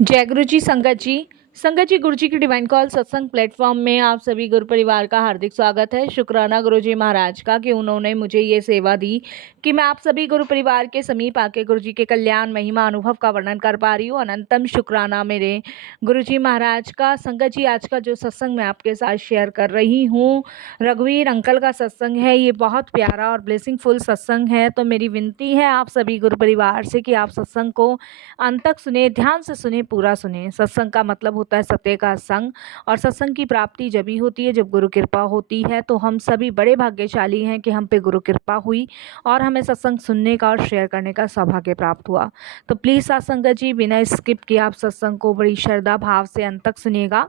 जय गुरु जी संगत जी गुरु जी की डिवाइन कॉल सत्संग प्लेटफॉर्म में आप सभी गुरु परिवार का हार्दिक स्वागत है। शुक्राना गुरु जी महाराज का कि उन्होंने मुझे ये सेवा दी कि मैं आप सभी गुरु परिवार के समीप आके गुरु जी के कल्याण महिमा अनुभव का वर्णन कर पा रही हूँ। अनंतम शुक्राना मेरे गुरु जी महाराज का। संगत जी आज का जो सत्संग मैं आपके साथ शेयर कर रही हूँ रघुवीर अंकल का सत्संग है। ये बहुत प्यारा और ब्लेसिंगफुल सत्संग है। तो मेरी विनती है आप सभी गुरु परिवार से कि आप सत्संग को अंत तक सुने, ध्यान से सुने, पूरा सुने। सत्संग का मतलब होता है सत्य का संग, और सत्संग की प्राप्ति जब ही होती है जब गुरु कृपा होती है। तो हम सभी बड़े भाग्यशाली हैं कि हम पे गुरु कृपा हुई और हमें सत्संग सुनने का और शेयर करने का सौभाग्य प्राप्त हुआ। तो प्लीज़ सत्संगत जी बिना स्किप किए आप सत्संग को बड़ी श्रद्धा भाव से अंत तक सुनिएगा।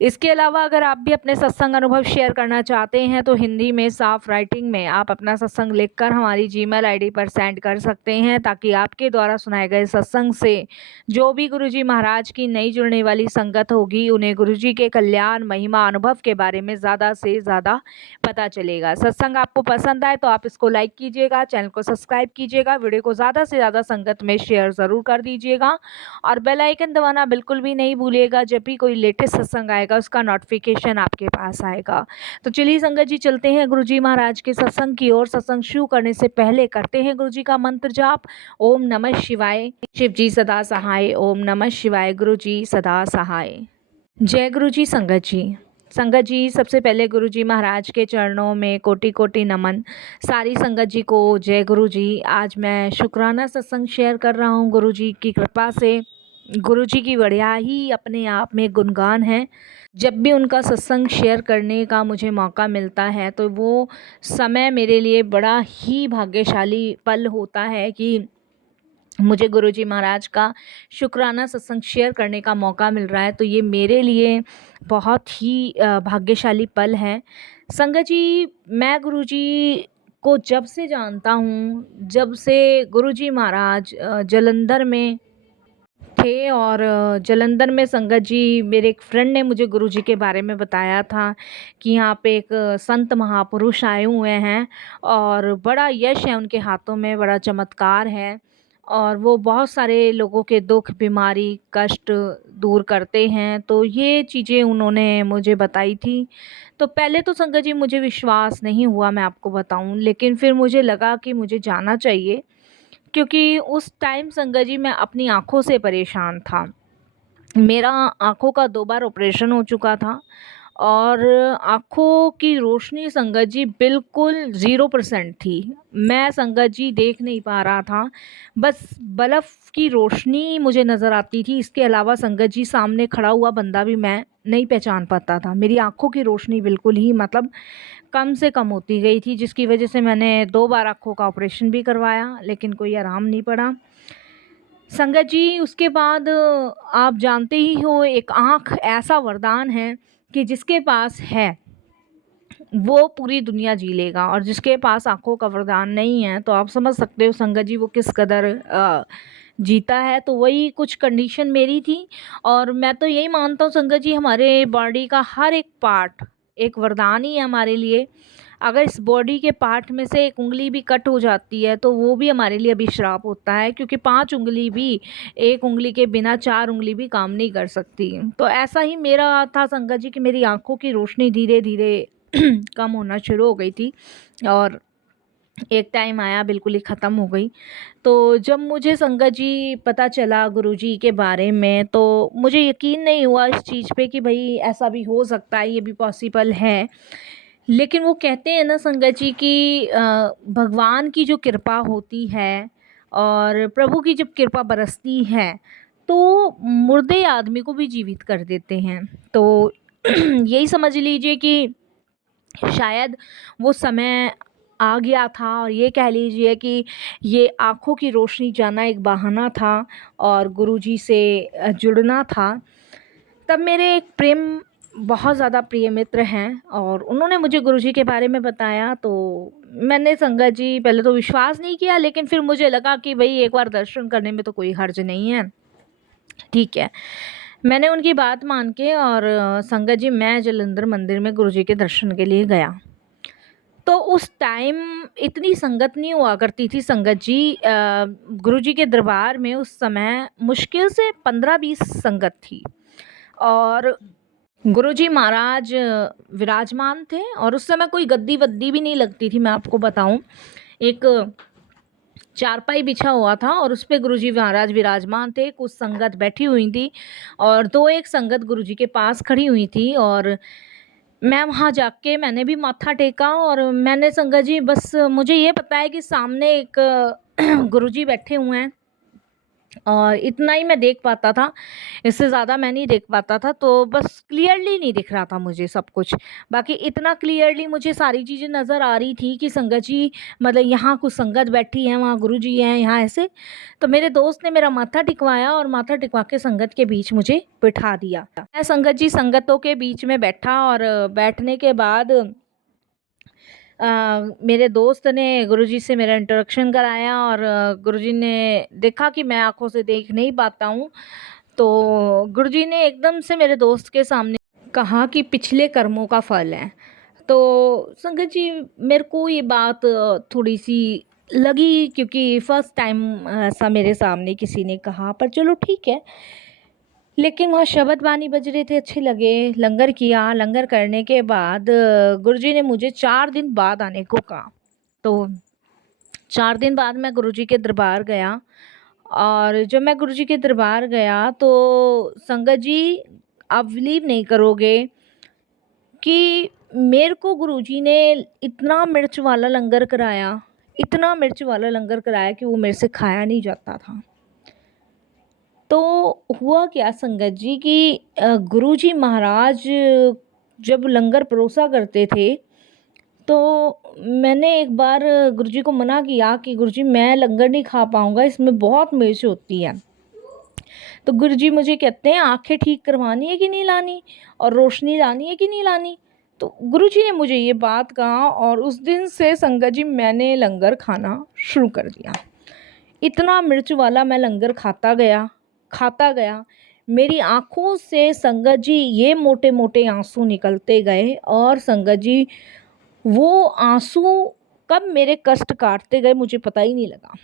इसके अलावा अगर आप भी अपने सत्संग अनुभव शेयर करना चाहते हैं तो हिंदी में साफ राइटिंग में आप अपना सत्संग लिखकर हमारी जीमेल आईडी पर सेंड कर सकते हैं, ताकि आपके द्वारा सुनाए गए सत्संग से जो भी गुरुजी महाराज की नई जुड़ने वाली संगत होगी उन्हें गुरुजी के कल्याण महिमा अनुभव के बारे में ज़्यादा से ज़्यादा पता चलेगा। सत्संग आपको पसंद आए तो आप इसको लाइक कीजिएगा, चैनल को सब्सक्राइब कीजिएगा, वीडियो को ज़्यादा से ज़्यादा संगत में शेयर ज़रूर कर दीजिएगा और बेल आइकन दबाना बिल्कुल भी नहीं भूलिएगा। जब भी कोई लेटेस्ट सत्संग आएगा उसका नोटिफिकेशन आपके पास आएगा। तो चलिए संगत जी चलते हैं गुरुजी महाराज के सत्संग की ओर। सत्संग शुरू करने से पहले करते हैं गुरुजी का मंत्र जाप। ओम नमः शिवाय, शिव जी सदा सहाय। ओम नमः शिवाय, गुरु जी सदा सहाय। जय गुरु जी संगत जी सबसे पहले गुरु जी महाराज के चरणों में कोटि कोटि नमन। सारी संगत जी को जय गुरु जी। आज मैं शुक्राना सत्संग शेयर कर रहा हूँ गुरु जी की कृपा से। गुरु जी की बढ़िया ही अपने आप में गुणगान है। जब भी उनका सत्संग शेयर करने का मुझे मौका मिलता है तो वो समय मेरे लिए बड़ा ही भाग्यशाली पल होता है कि मुझे गुरुजी महाराज का शुक्राना सत्संग शेयर करने का मौका मिल रहा है। तो ये मेरे लिए बहुत ही भाग्यशाली पल है। संगत जी मैं गुरुजी को जब से जानता हूँ, जब से गुरुजी महाराज जालंधर में थे और जालंधर में संगत जी मेरे एक फ्रेंड ने मुझे गुरुजी के बारे में बताया था कि यहाँ पे एक संत महापुरुष आए हुए हैं और बड़ा यश है उनके हाथों में, बड़ा चमत्कार है और वो बहुत सारे लोगों के दुख, बीमारी, कष्ट दूर करते हैं। तो ये चीज़ें उन्होंने मुझे बताई थी। तो पहले तो संगत जी मुझे विश्वास नहीं हुआ, मैं आपको बताऊं, लेकिन फिर मुझे लगा कि मुझे जाना चाहिए, क्योंकि उस टाइम संगत जी मैं अपनी आँखों से परेशान था। मेरा आँखों का 2 बार ऑपरेशन हो चुका था और आँखों की रोशनी संगत जी बिल्कुल 0% थी। मैं संगत जी देख नहीं पा रहा था, बस बल्ब की रोशनी मुझे नज़र आती थी। इसके अलावा संगत जी सामने खड़ा हुआ बंदा भी मैं नहीं पहचान पाता था। मेरी आँखों की रोशनी बिल्कुल ही मतलब कम से कम होती गई थी, जिसकी वजह से मैंने 2 बार आँखों का ऑपरेशन भी करवाया, लेकिन कोई आराम नहीं पड़ा। संगत जी उसके बाद आप जानते ही हो, एक आँख ऐसा वरदान है कि जिसके पास है वो पूरी दुनिया जी लेगा, और जिसके पास आँखों का वरदान नहीं है तो आप समझ सकते हो संगत जी वो किस कदर जीता है। तो वही कुछ कंडीशन मेरी थी और मैं तो यही मानता हूँ संगत जी हमारे बॉडी का हर एक पार्ट एक वरदान ही है हमारे लिए। अगर इस बॉडी के पार्ट में से एक उंगली भी कट हो जाती है तो वो भी हमारे लिए अभिश्राप होता है, क्योंकि 5 उंगली भी, एक उंगली के बिना 4 उंगली भी काम नहीं कर सकती। तो ऐसा ही मेरा था संगत जी कि मेरी आंखों की रोशनी धीरे धीरे कम होना शुरू हो गई थी और एक टाइम आया बिल्कुल ही ख़त्म हो गई। तो जब मुझे संगत जी पता चला गुरुजी के बारे में तो मुझे यकीन नहीं हुआ इस चीज़ पे कि भाई ऐसा भी हो सकता है, ये भी पॉसिबल है। लेकिन वो कहते हैं ना संगत जी कि भगवान की जो कृपा होती है और प्रभु की जब कृपा बरसती है तो मुर्दे आदमी को भी जीवित कर देते हैं। तो यही समझ लीजिए कि शायद वो समय आ गया था, और ये कह लीजिए कि ये आँखों की रोशनी जाना एक बहाना था और गुरुजी से जुड़ना था। तब मेरे एक बहुत ज़्यादा प्रिय मित्र हैं और उन्होंने मुझे गुरुजी के बारे में बताया। तो मैंने संगत जी पहले तो विश्वास नहीं किया, लेकिन फिर मुझे लगा कि भाई एक बार दर्शन करने में तो कोई हर्ज नहीं है, ठीक है। मैंने उनकी बात मान के और संगत जी मैं जालंधर मंदिर में गुरुजी के दर्शन के लिए गया। तो उस टाइम इतनी संगत नहीं हुआ करती थी संगत जी। गुरुजी के दरबार में उस समय मुश्किल से 15-20 संगत थी और गुरुजी महाराज विराजमान थे और उस समय कोई गद्दी वद्दी भी नहीं लगती थी। मैं आपको बताऊं, एक चारपाई बिछा हुआ था और उस पे गुरुजी महाराज विराजमान थे। कुछ संगत बैठी हुई थी और दो एक संगत गुरुजी के पास खड़ी हुई थी और मैं वहाँ जाके मैंने भी माथा टेका और मैंने संगत जी, बस मुझे ये पता है कि सामने एक गुरुजी बैठे हुए हैं और इतना ही मैं देख पाता था, इससे ज़्यादा मैं नहीं देख पाता था। तो बस क्लियरली नहीं दिख रहा था मुझे सब कुछ, बाकी इतना क्लियरली मुझे सारी चीज़ें नज़र आ रही थी कि संगत जी, मतलब यहाँ कुछ संगत बैठी है, वहाँ गुरुजी हैं, यहाँ ऐसे। तो मेरे दोस्त ने मेरा माथा टिकवाया और माथा टिकवा के संगत के बीच मुझे बिठा दिया। मैं संगत जी संगतों के बीच में बैठा और बैठने के बाद मेरे दोस्त ने गुरुजी से मेरा इंट्रोडक्शन कराया और गुरुजी ने देखा कि मैं आंखों से देख नहीं पाता हूँ, तो गुरुजी ने एकदम से मेरे दोस्त के सामने कहा कि पिछले कर्मों का फल है। तो संगत जी, मेरे को ये बात थोड़ी सी लगी क्योंकि फर्स्ट टाइम ऐसा मेरे सामने किसी ने कहा, पर चलो ठीक है। लेकिन वहाँ शबद बानी बज रहे थे, अच्छे लगे। लंगर किया, लंगर करने के बाद गुरुजी ने मुझे 4 दिन बाद आने को कहा। तो 4 दिन बाद मैं गुरुजी के दरबार गया और जब मैं गुरुजी के दरबार गया तो संगत जी, आप बिलीव नहीं करोगे कि मेरे को गुरुजी ने इतना मिर्च वाला लंगर कराया, इतना मिर्च वाला लंगर कराया कि वो मेरे से खाया नहीं जाता था। तो हुआ क्या संगत जी कि गुरुजी महाराज जब लंगर परोसा करते थे तो मैंने एक बार गुरुजी को मना किया कि गुरुजी मैं लंगर नहीं खा पाऊँगा, इसमें बहुत मिर्च होती है। तो गुरुजी मुझे कहते हैं आंखें ठीक करवानी है कि नहीं लानी और रोशनी लानी है कि नहीं लानी। तो गुरुजी ने मुझे ये बात कहा और उस दिन से संगत जी मैंने लंगर खाना शुरू कर दिया। इतना मिर्च वाला मैं लंगर खाता गया। मेरी आँखों से संगत जी ये मोटे-मोटे आँसू निकलते गए और संगत जी वो आँसू कब मेरे कष्ट काटते गए मुझे पता ही नहीं लगा।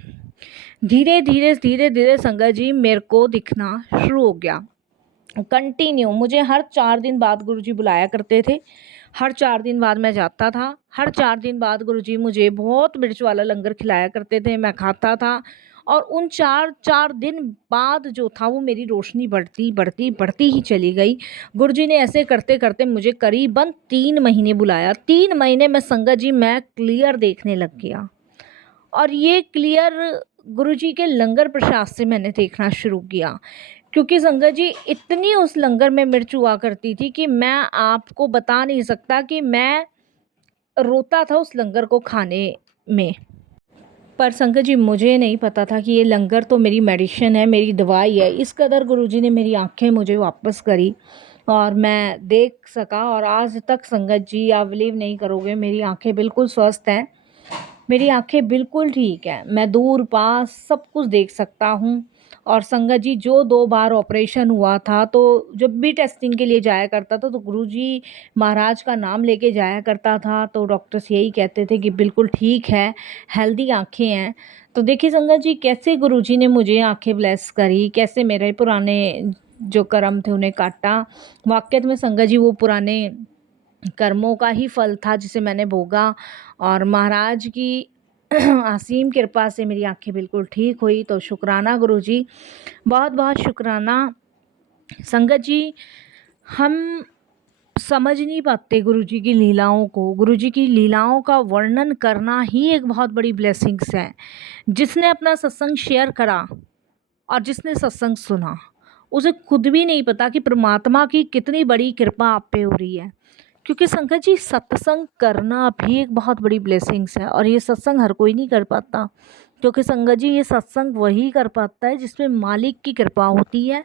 धीरे-धीरे संगत जी मेरे को दिखना शुरू हो गया। कंटिन्यू मुझे हर 4 दिन बाद गुरुजी बुलाया करते थे। हर 4 दिन बाद मैं जाता था। हर 4 दिन बाद गुरुजी मुझे बहुत मिर्च वाला लंगर खिलाया करते थे, मैं खाता था और उन 4 दिन बाद जो था वो मेरी रोशनी बढ़ती ही चली गई। गुरुजी ने ऐसे करते-करते मुझे करीबन 3 महीने बुलाया। 3 महीने में संगत जी मैं क्लियर देखने लग गया और ये क्लियर गुरुजी के लंगर प्रसाद से मैंने देखना शुरू किया। क्योंकि संगत जी इतनी उस लंगर में मिर्च हुआ करती थी कि मैं आपको बता नहीं सकता कि मैं रोता था उस लंगर को खाने में। पर संगत जी मुझे नहीं पता था कि ये लंगर तो मेरी मेडिसिन है, मेरी दवाई है। इस कदर गुरुजी ने मेरी आँखें मुझे वापस करी और मैं देख सका और आज तक संगत जी आप बिलीव नहीं करोगे, मेरी आँखें बिल्कुल स्वस्थ हैं। मेरी आँखें बिल्कुल ठीक हैं, मैं दूर पास सब कुछ देख सकता हूँ। और संगत जी जो 2 बार ऑपरेशन हुआ था तो जब भी टेस्टिंग के लिए जाया करता था तो गुरुजी महाराज का नाम लेके जाया करता था, तो डॉक्टर्स यही कहते थे कि बिल्कुल ठीक है, हेल्दी आँखें हैं। तो देखिए संगत जी कैसे गुरुजी ने मुझे आँखें ब्लेस करी, कैसे मेरे पुराने जो कर्म थे उन्हें काटा। वाक़ई में संगत जी वो पुराने कर्मों का ही फल था जिसे मैंने भोगा और महाराज की असीम कृपा से मेरी आँखें बिल्कुल ठीक हुई। तो शुक्राना गुरुजी, बहुत-बहुत शुक्राना। संगत जी, हम समझ नहीं पाते गुरुजी की लीलाओं को। गुरुजी की लीलाओं का वर्णन करना ही एक बहुत बड़ी ब्लेसिंग्स है। जिसने अपना सत्संग शेयर करा और जिसने सत्संग सुना, उसे खुद भी नहीं पता कि परमात्मा की कितनी बड़ी कृपा आप पे हो रही है। क्योंकि संगत जी सत्संग करना भी एक बहुत बड़ी ब्लेसिंग्स है और ये सत्संग हर कोई नहीं कर पाता। क्योंकि संगत जी ये सत्संग वही कर पाता है जिसमें मालिक की कृपा होती है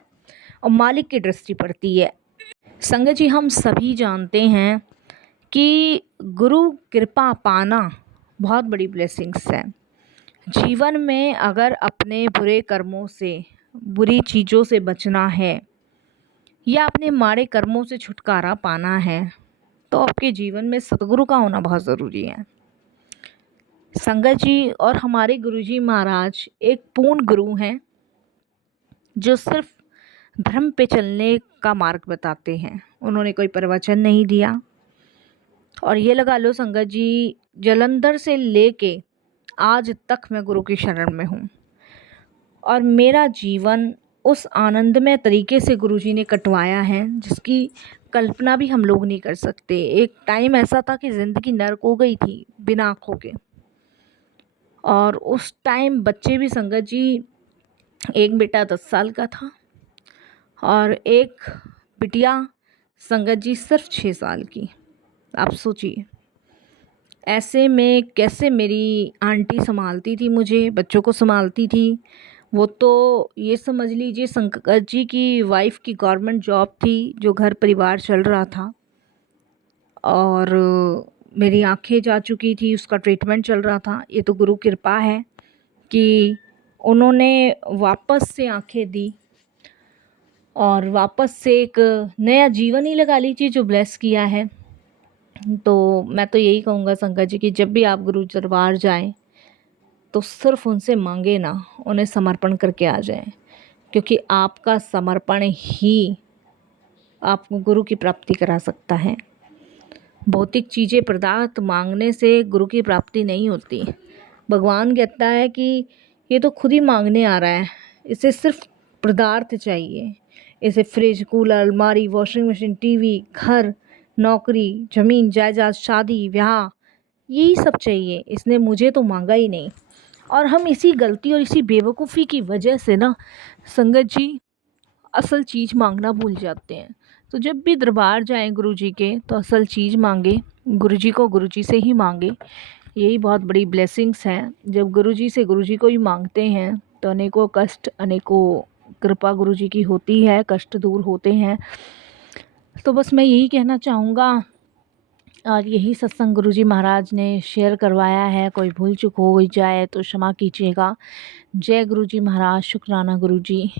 और मालिक की दृष्टि पड़ती है। संगत जी हम सभी जानते हैं कि गुरु कृपा पाना बहुत बड़ी ब्लेसिंग्स है। जीवन में अगर अपने बुरे कर्मों से, बुरी चीज़ों से बचना है या अपने माड़े कर्मों से छुटकारा पाना है तो आपके जीवन में सतगुरु का होना बहुत ज़रूरी है। संगत जी और हमारे गुरुजी महाराज एक पूर्ण गुरु हैं जो सिर्फ धर्म पे चलने का मार्ग बताते हैं। उन्होंने कोई प्रवचन नहीं दिया। और ये लगा लो संगत जी, जलंधर से लेके आज तक मैं गुरु की शरण में हूँ और मेरा जीवन उस आनंदमय तरीके से गुरुजी ने कटवाया है जिसकी कल्पना भी हम लोग नहीं कर सकते। एक टाइम ऐसा था कि ज़िंदगी नर्क हो गई थी बिना आँखों के। और उस टाइम बच्चे भी संगत जी, एक बेटा 10 साल का था और एक बिटिया संगत जी सिर्फ 6 साल की। आप सोचिए ऐसे में कैसे मेरी आंटी संभालती थी, मुझे बच्चों को संभालती थी। वो तो ये समझ लीजिए संगत जी की वाइफ की गवर्नमेंट जॉब थी जो घर परिवार चल रहा था। और मेरी आंखें जा चुकी थी, उसका ट्रीटमेंट चल रहा था। ये तो गुरु कृपा है कि उन्होंने वापस से आंखें दी और वापस से एक नया जीवन ही लगा लीजिए जो ब्लेस किया है। तो मैं तो यही कहूँगा संगत जी कि जब भी आप गुरु दरबार जाएं तो सिर्फ उनसे मांगे ना, उन्हें समर्पण करके आ जाएं, क्योंकि आपका समर्पण ही आपको गुरु की प्राप्ति करा सकता है। भौतिक चीज़ें पदार्थ मांगने से गुरु की प्राप्ति नहीं होती। भगवान कहता है कि ये तो खुद ही मांगने आ रहा है, इसे सिर्फ पदार्थ चाहिए। इसे फ्रिज, कूलर, अलमारी, वॉशिंग मशीन, टीवी, घर, नौकरी, ज़मीन, जायदाद, शादी, ब्याह, यही सब चाहिए। इसने मुझे तो मांगा ही नहीं। और हम इसी गलती और इसी बेवकूफ़ी की वजह से ना संगत जी असल चीज़ मांगना भूल जाते हैं। तो जब भी दरबार जाएं गुरुजी के तो असल चीज़ मांगे, गुरुजी को गुरुजी से ही मांगे। यही बहुत बड़ी ब्लेसिंग्स हैं। जब गुरुजी से गुरुजी को ही मांगते हैं तो अनेकों कष्ट, अनेकों कृपा गुरुजी की होती है, कष्ट दूर होते हैं। तो बस मैं यही कहना चाहूँगा और यही सत्संग गुरुजी महाराज ने शेयर करवाया है। कोई भूल चूक हो जाए तो क्षमा कीजिएगा। जय गुरुजी महाराज, शुक्राना गुरुजी।